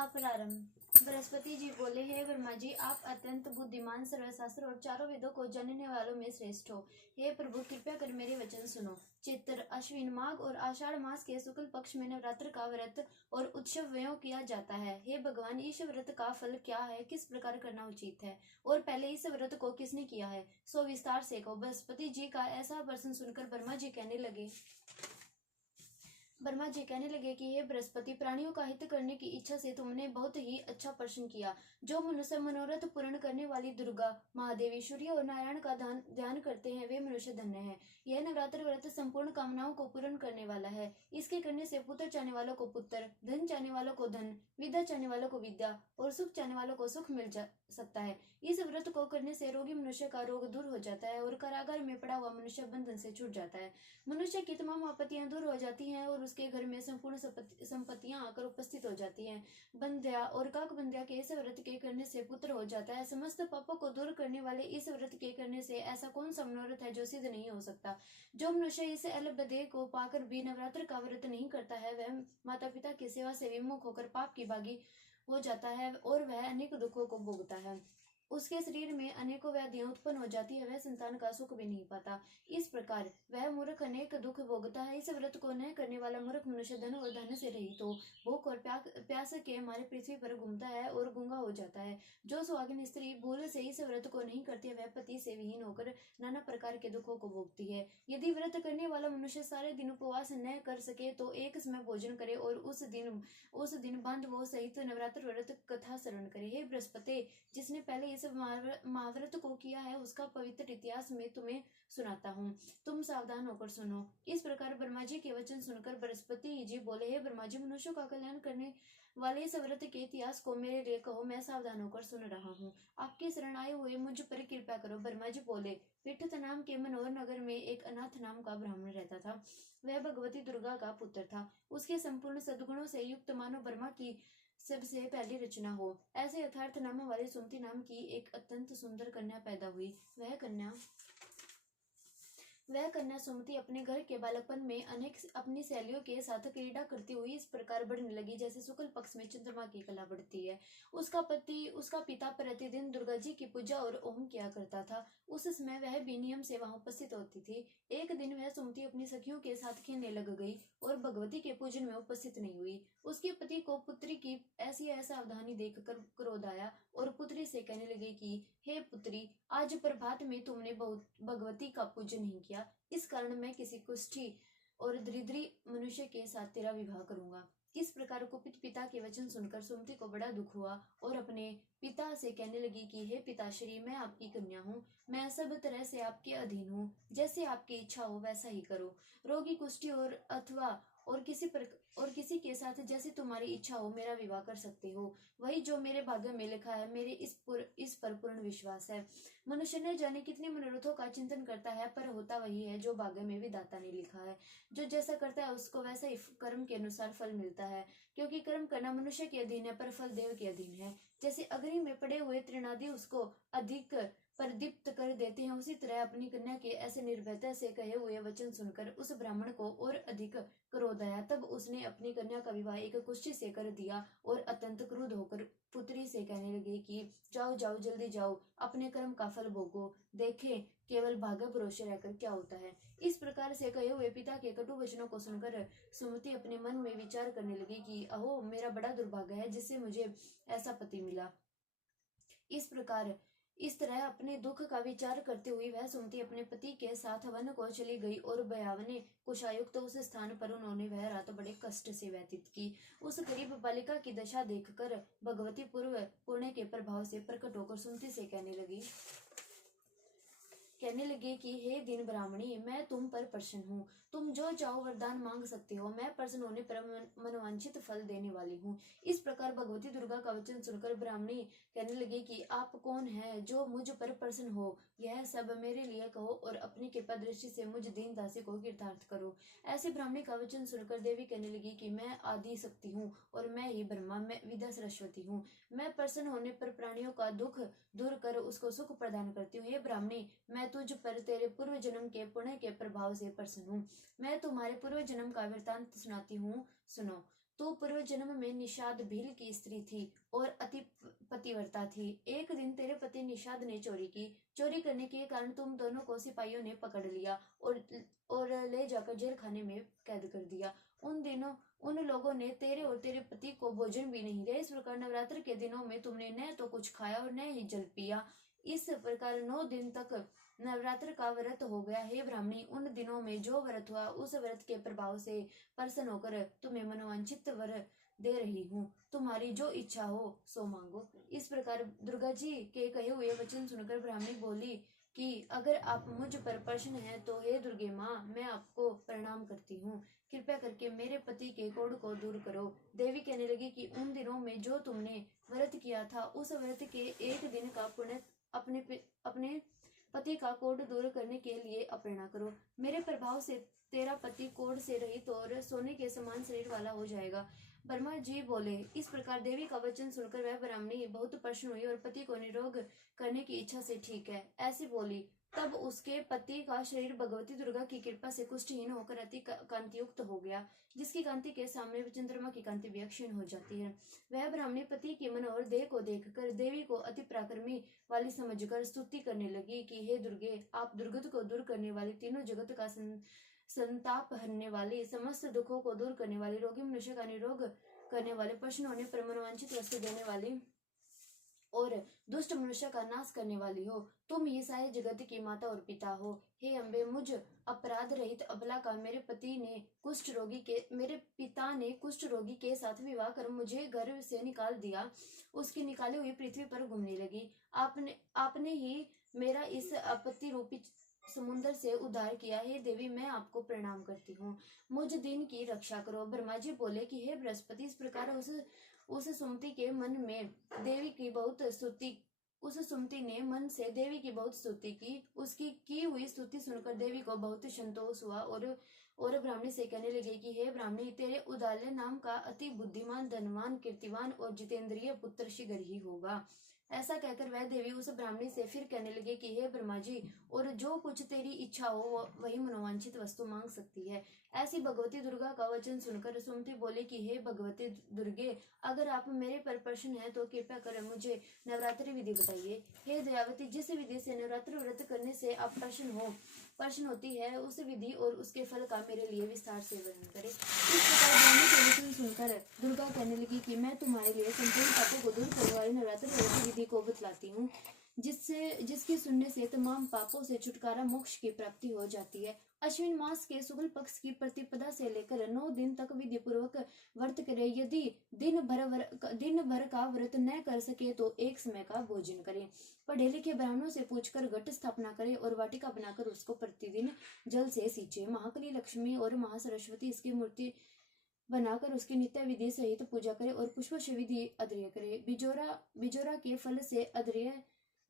कथा प्रारंभ। बृहस्पति जी बोले, हे ब्रह्मा जी, आप अत्यंत बुद्धिमान, सर्वशास्त्र और चारों वेदों को जानने वालों में श्रेष्ठ हो। हे प्रभु, कृपया कर मेरे वचन सुनो। चैत्र, अश्विन, माघ और आषाढ़ मास के शुक्ल पक्ष में नवरात्र का व्रत और उत्सव व्यय किया जाता है। हे भगवान, इस व्रत का फल क्या है, किस प्रकार करना उचित है और पहले इस व्रत को किसने किया है, सो विस्तार से कहो। बृहस्पति जी का ऐसा प्रश्न सुनकर ब्रह्मा जी कहने लगे कि हे बृहस्पति, प्राणियों का हित करने की इच्छा से तुमने बहुत ही अच्छा प्रश्न किया। जो मनुष्य मनोरथ पूर्ण करने वाली दुर्गा, महादेवी, सूर्य और नारायण का ध्यान करते हैं, वे मनुष्य धन्य हैं। यह नवरात्र व्रत संपूर्ण कामनाओं को पूर्ण करने वाला है। इसके करने से पुत्र चाहने वालों को पुत्र, धन चाहने वालों को धन, विद्या चाहने वालों को विद्या और सुख चाहने वालों को सुख मिल सकता है। इस व्रत को करने से रोगी मनुष्य का रोग दूर हो जाता है और कारागार में पड़ा हुआ मनुष्य बंधन से छूट जाता है। मनुष्य की तमाम आपत्तियां दूर हो जाती हैं और उसके घर में संपूर्ण संपत्तियां आकर उपस्थित हो जाती हैं। बंध्या और काक बंध्या के इस व्रत के करने से पुत्र हो जाता है। समस्त पापों को दूर करने वाले इस व्रत के करने से ऐसा कौन सा मनोरथ है जो सिद्ध नहीं हो सकता। जो मनुष्य इस अल्पदेह को पाकर भी नवरात्र का व्रत नहीं करता है, वह माता पिता की सेवा से विमुख होकर पाप की भागी हो जाता है और वह अनेक दुखों को भोगता है। उसके शरीर में अनेकों व्याधियां उत्पन्न हो जाती है, वह संतान का सुख भी नहीं पाता। इस प्रकार वह मूर्ख अनेक दुख भोगता है। इस व्रत को न करने वाला मूर्ख मनुष्य धन और धन से रहित हो, भूख और प्यास के मारे पृथ्वी पर घूमता है और गूंगा हो जाता है। जो सुहागिन स्त्री भूल से इस व्रत को नहीं करती, वह पति से विहीन होकर नाना प्रकार के दुखों को भोगती है। यदि व्रत करने वाला मनुष्य सारे दिन उपवास न कर सके तो एक समय भोजन करे और उस दिन बांधवों सहित नवरात्र व्रत कथा श्रवण करे। हे बृहस्पति, जिसने पहले इस महाव्रत को किया है, उसका पवित्र इतिहास में तुम्हें सुनाता हूँ, तुम सावधान होकर सुनो। इस प्रकार ब्रह्मा जी के वचन सुनकर बृहस्पति जी बोले, हे ब्रह्मा जी, मनुष्यों का कल्याण करने वाले इस व्रत के इतिहास को मेरे लिए कहो, मैं सावधान होकर सुन रहा हूँ। आपके शरण आए हुए मुझ पर कृपा करो। ब्रह्मा जी बोले, पृथ्वी नाम के मनोहर नगर में एक अनाथ नाम का ब्राह्मण रहता था। वह भगवती दुर्गा का पुत्र था। उसके संपूर्ण सद्गुणों से युक्त मानो ब्रह्मा की सबसे पहली रचना हो, ऐसे यथार्थ नाम वाली सुमति नाम की एक अत्यंत सुंदर कन्या पैदा हुई। वह कन्या सुमति अपने घर के बालकपन में अनेक अपनी सहेलियों के साथ क्रीड़ा करती हुई इस प्रकार बढ़ने लगी जैसे शुक्ल पक्ष में चंद्रमा की कला बढ़ती है। उसका पिता प्रतिदिन दुर्गा जी की पूजा और ओम किया करता था। उस समय वह भी नियम से वहां उपस्थित होती थी। एक दिन वह सुमति अपनी सखियों के साथ खेलने लग गई और भगवती के पूजन में उपस्थित नहीं हुई। उसके पति को पुत्री की ऐसी असावधानी देखकर क्रोध आया और पुत्री से कहने लगे कि हे पुत्री, आज प्रभात में तुमने भगवती का पूजन नहीं किया, इस कारण मैं किसी कुष्ठी और दरिद्री मनुष्य के साथ तेरा विवाह करूंगा। इस प्रकार कुपित पिता के वचन सुनकर सुमति को बड़ा दुख हुआ और अपने पिता से कहने लगी कि हे पिताश्री, मैं आपकी कन्या हूँ, मैं सब तरह से आपके अधीन हूँ, जैसे आपकी इच्छा हो वैसा ही करो। रोगी, कुष्ठी और किसी के साथ जैसे तुम्हारी इच्छा हो मेरा विवाह कर सकते हो। वही जो मेरे भाग्य में लिखा है, मेरे इस पर पूर्ण विश्वास है। मनुष्य न जाने कितने मनोरथों का चिंतन करता है, पर होता वही है जो भाग्य में विधाता ने लिखा है। जो जैसा करता है उसको वैसा ही कर्म के अनुसार फल मिलता है, क्योंकि कर्म करना मनुष्य के अधीन है पर फल देव के अधीन है। जैसे अग्नि में पड़े हुए तृणादि उसको अधिक प्रदीप्त कर देते हैं, उसी तरह अपनी कन्या के ऐसे निर्भयता से कहे हुए वचन सुनकर उस ब्राह्मण को और अधिक क्रोध आया। तब उसने अपनी कन्या का विवाह एक कुष्ठी से कर दिया और अत्यंत क्रुद्ध होकर पुत्री से कहने लगे कि जाओ जाओ, जल्दी जाओ, अपने कर्म का फल भोगो, देखें केवल भाग्य भरोसे रहकर क्या होता है। इस प्रकार से कहे हुए पिता के कटु वचनों को सुनकर सुमति अपने मन में विचार करने लगी कि अहो, मेरा बड़ा दुर्भाग्य है जिससे मुझे ऐसा पति मिला। इस तरह अपने दुख का विचार करते हुए वह सुमति अपने पति के साथ वन को चली गई और भयावने कुशायुक्त उस स्थान पर उन्होंने वह रात बड़े कष्ट से व्यतीत की। उस गरीब बालिका की दशा देखकर भगवती पूर्व पुण्य के प्रभाव से प्रकट होकर सुमति से कहने लगी कि हे दीन ब्राह्मणी, मैं तुम पर प्रसन्न हूँ, तुम जो चाहो वरदान मांग सकते हो, मैं प्रसन्न होने पर मनोवांछित फल देने वाली हूँ। इस प्रकार भगवती दुर्गा का वचन सुनकर ब्राह्मणी कहने लगी कि आप कौन है जो मुझ पर प्रसन्न हो, यह सब मेरे लिए कहो और अपनी कृपा दृष्टि से मुझ दीन दासी को कृतार्थ करो। ऐसे ब्राह्मणी का वचन सुनकर देवी कहने लगी कि मैं आदि शक्ति हूँ और मैं ही ब्रह्मा, मैं विद्या सरस्वती हूँ। मैं प्रसन्न होने पर प्राणियों का दुख दूर कर उसको सुख प्रदान करती हूँ। हे ब्राह्मणी, मैं तुझ पर तेरे पूर्व जन्म के पुण्य के प्रभाव से प्रसन्न हूँ। मैं तुम्हारे पूर्व जन्म का वृतांत सुनाती हूँ, सुनो। तो पूर्व जन्म में निषाद भील की स्त्री थी और अति पतिव्रता थी। एक दिन तेरे पति निषाद ने चोरी की। चोरी करने के कारण तुम दोनों को सिपाहियों ने पकड़ लिया और ले जाकर जेल खाने में कैद कर दिया। उन दिनों उन लोगों ने तेरे और तेरे पति को भोजन भी नहीं दिया। इस प्रकार नवरात्र के दिनों में तुमने न तो कुछ खाया और न ही जल पिया। इस प्रकार 9 दिन तक नवरात्र का व्रत हो गया। हे ब्राह्मणी, उन दिनों में जो व्रत हुआ उस व्रत के प्रभाव से प्रसन्न होकर तुम्हें मनोवांछित वर दे रही हूँ। तुम्हारी जो इच्छा हो सो मांगो। इस प्रकार दुर्गा जी के कहे हुए वचन सुनकर ब्राह्मणी बोली कि अगर आप मुझ पर प्रसन्न हैं तो हे दुर्गे माँ, मैं आपको प्रणाम करती हूँ। कृपया करके मेरे पति के कोढ़ को दूर करो। देवी कहने लगी कि उन दिनों में जो तुमने व्रत किया था उस व्रत के एक दिन का पुण्य अपने पति का कोढ़ दूर करने के लिए अर्पणा करो। मेरे प्रभाव से तेरा पति कोढ़ से रहित और सोने के समान शरीर वाला हो जाएगा। ब्रह्मा जी बोले। इस प्रकार देवी का वचन सुनकर वह ब्राह्मणी बहुत प्रसन्न हुई और पति को निरोग करने की इच्छा से ठीक है ऐसी बोली। तब उसके पति का शरीर भगवती दुर्गा की कृपा से कुष्ठहीन होकर अति कांतियुक्त हो गया, जिसकी कांति के सामने चंद्रमा की कांति भी क्षीण हो जाती है। वह ब्राह्मणी पति की मनोहर देह को देखकर देवी को अति पराक्रमी वाली समझकर स्तुति करने लगी कि हे दुर्गे, आप दुर्गत को दूर करने वाली, तीनों जगत का संताप हरने वाली, समस्त दुखों को दूर करने वाली, रोगी मनुष्य का निरोग करने वाले, प्रश्न होने पर मनोवांछित वस्तु देने वाली और दुष्ट मनुष्य का नाश करने वाली हो। तुम ही सारे जगत की माता और पिता हो। हे अम्बे, मुझ अपराध रहित अबला का मेरे पिता ने कुष्ठ रोगी के साथ विवाह कर मुझे घर से निकाल दिया। उसकी निकाली हुई पृथ्वी पर घूमने लगी। आपने ही मेरा इस आपत्ति रूपी समुद्र से उद्धार किया। हे देवी, मैं आपको प्रणाम करती हूँ। मुझ दिन की रक्षा करो। ब्रह्मा जी बोले कि हे बृहस्पति, इस प्रकार उस सुमति के मन में देवी की बहुत स्तुति उस सुमति ने मन से देवी की बहुत स्तुति की। उसकी की हुई स्तुति सुनकर देवी को बहुत संतोष हुआ और ब्राह्मणी से कहने लगे कि हे ब्राह्मणी, तेरे उदाल्य नाम का अति बुद्धिमान, धनवान, कीर्तिवान और जितेंद्रिय पुत्र शीघ्र ही होगा। ऐसा कहकर वह देवी उस ब्राह्मणी से फिर कहने लगे कि हे ब्रह्मा जी, और जो कुछ तेरी इच्छा हो वही मनोवांछित वस्तु मांग सकती है। ऐसी भगवती दुर्गा का वचन सुनकर सुमति बोली कि हे भगवती दुर्गे, अगर आप मेरे पर प्रसन्न हैं तो कृपया कर मुझे नवरात्रि विधि बताइए। हे दयावती, जिस विधि से नवरात्रि व्रत करने से आप प्रसन्न होती है, उस विधि और उसके फल का मेरे लिए विस्तार से वर्णन करें। इस प्रकार ब्राह्मणी के वचन सुनकर दुर्गा कहने लगी कि मैं तुम्हारे लिए संपूर्ण पापों को दूर करने वाली नवरात्रि व्रत विधि को बतलाती हूँ, जिसके सुनने से तमाम पापों से छुटकारा, मोक्ष की प्राप्ति हो जाती है। अश्विन मास के शुक्ल पक्ष की प्रतिपदा से लेकर 9 दिन तक विधि पूर्वक व्रत करे। यदि दिन भर का व्रत न कर सके तो एक समय का भोजन करे। पढ़े लिखे ब्राह्मणों से पूछकर घट स्थापना करे और वाटिका बनाकर उसको प्रतिदिन जल से सींचे। महाकाली, लक्ष्मी और महासरस्वती इसकी मूर्ति बनाकर उसकी नित्य विधि सहित पूजा करे और पुष्प से विधि अद्रय करे। बिजोरा के फल से अद्रय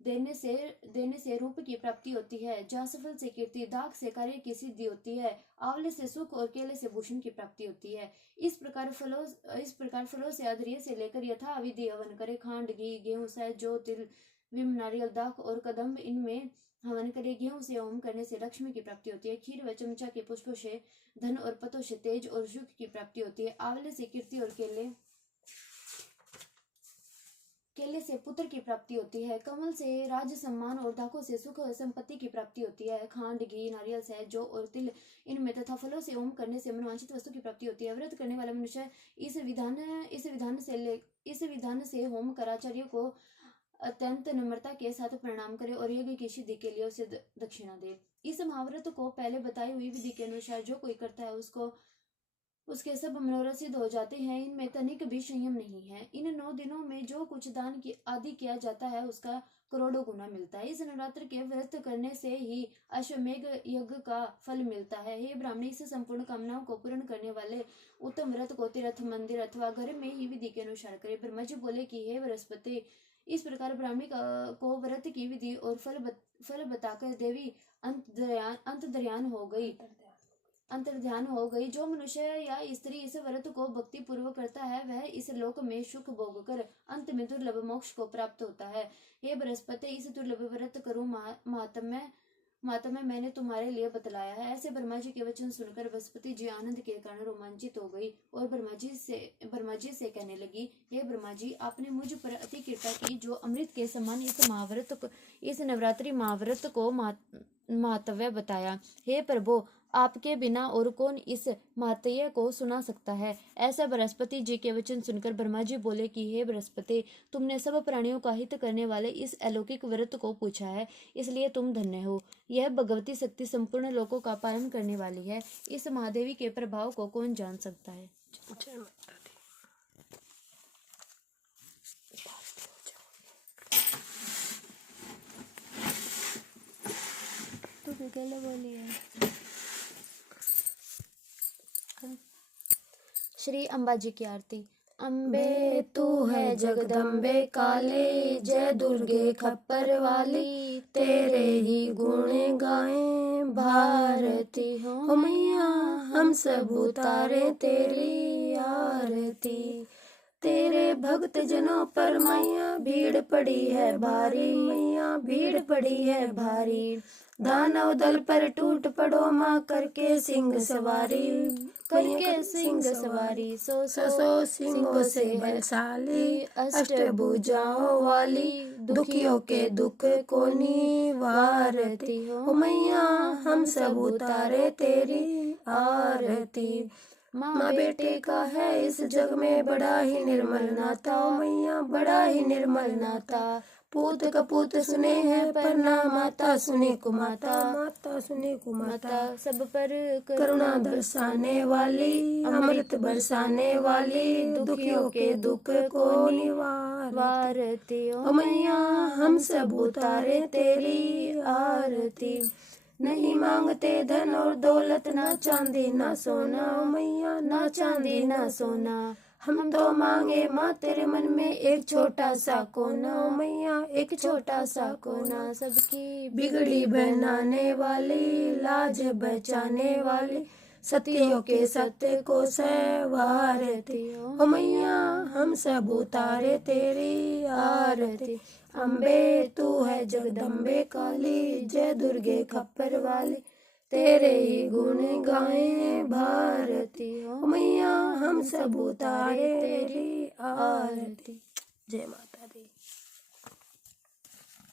देने से रूप की प्राप्ति होती है। जासफल से कीर्ति, दाग से कार्य की सिद्धि होती है, आंवले से सुख और केले से भूषण की प्राप्ति होती है। इस प्रकार फलों से अद्रय से लेकर यथा विधि हवन करे। खांड, घी, गेहूं, शहद, जौ, तिल, विम, नारियल, दाख और कदम्ब इनमें हवन करे। गेहूं से होम करने से लक्ष्मी की प्राप्ति होती है। खीर व चमचा के पुष्पों से धन और पतों से तेज और सुख की प्राप्ति होती है। आंवले से कीर्ति और केले से पुत्र की प्राप्ति होती है। कमल से राज सम्मान और दाखों से सुख और संपत्ति की प्राप्ति होती है। खांड, घी, नारियल, शहद, जौ और तिल इनमें तथा फलों से होम करने से मनोवांछित वस्तु की प्राप्ति होती है। व्रत करने वाला मनुष्य इस विधान से होम कराचार्य को अत्यंत नम्रता के साथ प्रणाम करे और यज्ञ की सिद्धि के लिए उसे दक्षिणा दे। इस महाव्रत को पहले बताई हुई विधि के अनुसार जो कोई करता है उसके सब मनोरथ सिद्ध हो जाते हैं। इनमें तनिक भी संयम नहीं है। इन 9 दिनों में जो कुछ दान आदि किया जाता है उसका करोड़ों गुना मिलता है। इस नवरात्र के व्रत करने से ही अश्वमेघ यज्ञ का फल मिलता है। हे ब्राह्मणी, इस संपूर्ण कामनाओं को पूर्ण करने वाले उत्तम व्रत को तीर्थ, मंदिर अथवा घर में ही विधि के अनुसार करे। ब्रह्मा जी बोले कि हे बृहस्पति, इस प्रकार ब्राह्मणी को व्रत की विधि और फल बताकर देवी अंतर्ध्यान हो गई। जो मनुष्य या स्त्री इस व्रत को भक्ति पूर्वक करता है वह इस लोक में सुख भोग कर अंत में दुर्लभ मोक्ष को प्राप्त होता है। हे बृहस्पति, इस दुर्लभ व्रत करो महात्म्य माता में मैंने तुम्हारे लिए बतलाया है। ऐसे ब्रह्मा जी के वचन सुनकर बृहस्पति जी आनंद के कारण रोमांचित हो गई और ब्रह्मा जी से कहने लगी, हे ब्रह्मा जी, आपने मुझ पर अति कृपा की, जो अमृत के समान इस नवरात्रि महाव्रत को महात्म्य बताया। हे प्रभु, आपके बिना और कौन इस महात्म्य को सुना सकता है। ऐसा बृहस्पति जी के वचन सुनकर ब्रह्मा जी बोले कि हे बृहस्पति, तुमने सब प्राणियों का हित करने वाले इस अलौकिक व्रत को पूछा है, इसलिए तुम धन्य हो। यह भगवती शक्ति संपूर्ण लोकों का पालन करने वाली है। इस महादेवी के प्रभाव को कौन जान सकता है। श्री अम्बा जी की आरती। अम्बे तू है जगदम्बे काले, जय दुर्गे खप्पर वाली, तेरे ही गुण गाएं भारती हो मैया, हम सब उतारे तेरी आरती। तेरे भक्त जनों पर मैया भीड़ पड़ी है भारी, मैया भीड़ पड़ी है भारी। दानव दल पर टूट पड़ो माँ, करके सिंह सवारी, करके सिंह सवारी। सो सिंहों से बलशाली, अष्टभुजाओं वाली, दुखियों के दुख को निवारती हो मैया, हम सब उतारे तेरी आरती। माँ बेटे का है इस जग में बड़ा ही निर्मल नाता, मैया बड़ा ही निर्मल नाता। पूत कपूत सुने हैं पर ना माता सुने कुमाता, माता सुने कुमाता। सब पर करुणा दर्शाने वाली, अमृत बरसाने वाली, दुखियों के दुख को निवारती हो मैया, हम सब उतारे तेरी आरती। नहीं मांगते धन और दौलत, ना चांदी ना सोना मैया, ना चांदी ना सोना। हम तो मांगे माँ तेरे मन में एक छोटा सा कोना मैया, एक छोटा सा कोना। सबकी बिगड़ी बनाने वाली, लाज बचाने वाली, सतियों के सत्य को संवारती हो मैया, हम सब उतारे तेरी आरती। अम्बे तू है जगदम्बे काली, जय दुर्गे खप्पर वाली, तेरे ही गुण गाएं भारती हो मैया, हम सब उतारे तेरी आरती। जय माता दी।